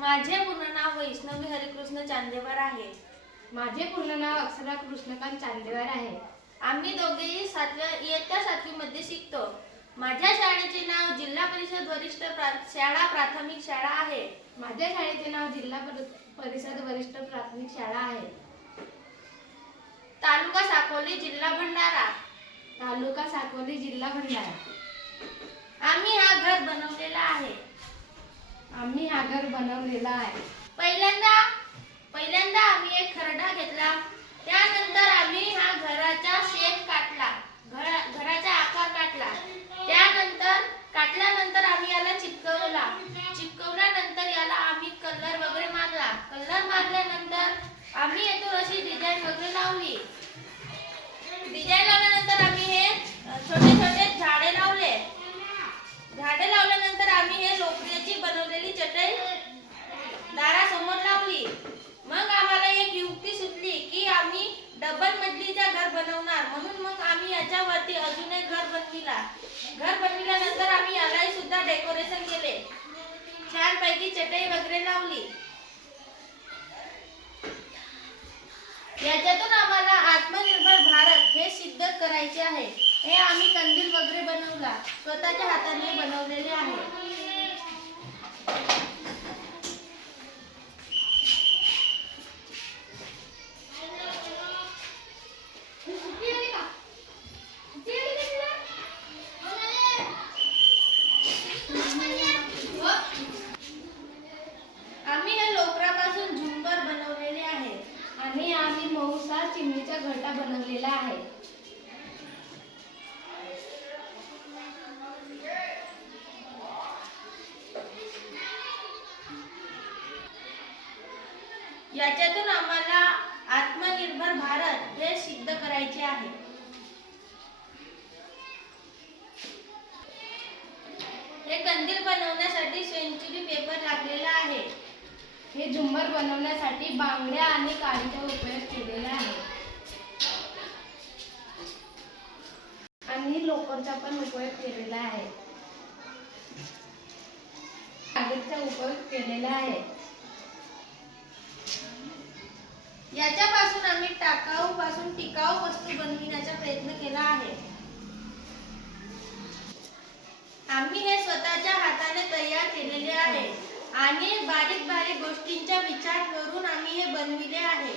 माझे पूर्ण नाव वैष्णवी हरिकृष्ण चांदेवार आहे. माझे पूर्ण नाव अक्षरा कृष्णकांत चांदेवार आहे. आम्ही दोघेही इयत्ता 7वी मध्ये शिकतो. माझ्या शाळेचे नाव जिल्हा परिषद वरिष्ठ शाळा प्राथमिक शाळा आहे. माझ्या शाळेचे नाव जिल्हा परिषद वरिष्ठ प्राथमिक शाळा आहे. तालुका साकोली जिल्हा भंडारा. तालुका साकोली जिल्हा भंडारा. आम्ही हा घर बनवलेला आहे. आम्ही हा घर बनवलेला आहे. पहिल्यांदा आम्ही एक खरडा घेतला. त्यानंतर आम्ही हा घराचा शेप काढला. घराचा आकार काढला. काढल्यानंतर आम्ही याला चिपकवल्यानंतर याला आम्ही कलर वगैरे मारला. कलर मारल्यानंतर आम्ही यातून अशी डिझाईन वगैरे लावली. डिझाईन लावल्यानंतर आम्ही हे छोटे छोटे झाडे लावले. झाडे लावल्यानंतर आम्ही हे लोकरीची बनवलेली चटई दारासमोर लावली. मग आम्हाला एक युक्ती सुचली की आम्ही डबल मजलीचा घर बनवणार, म्हणून मग आम्ही याच्यावरती अजून एक घर बनविला. घर बनविल्यानंतर आम्ही यालाही सुद्धा डेकोरेशन केले. छान पैकी चटई वगैरे लावली. याच्यातून आम्हाला आत्मनिर्भर भारत हे सिद्ध करायचे आहे. हे आम्ही कंदील वगैरे बनवला, स्वतःच्या हाताने बनवलेले आहे. आम्ही हे लोकरापासून झुंबर बनवलेले आहे. आणि आम्ही मऊसा चिमणीचा घरटा बनवलेला आहे. याच्यातून आम्हाला आत्मनिर्भर भारत हे सिद्ध करायचे आहे. हे कंदील बनवण्यासाठी सेंचुरी पेपर लागलेला आहे. हे झुंबर बनवण्यासाठी बांगड्या आणि काडीचा उपयोग केलेला आहे. आणि लोकरचा पण उपयोग केलेला आहे. कागदचा उपयोग केलेला आहे. याच्यापासून आम्ही टाकाऊ पासून टिकाऊ वस्तू बनविण्याचा प्रयत्न केला आहे. आम्ही हे स्वतःच्या हाताने तयार केलेले आहे आणि बारीक बारीक गोष्टींचा विचार करून आम्ही हे बनविले आहे.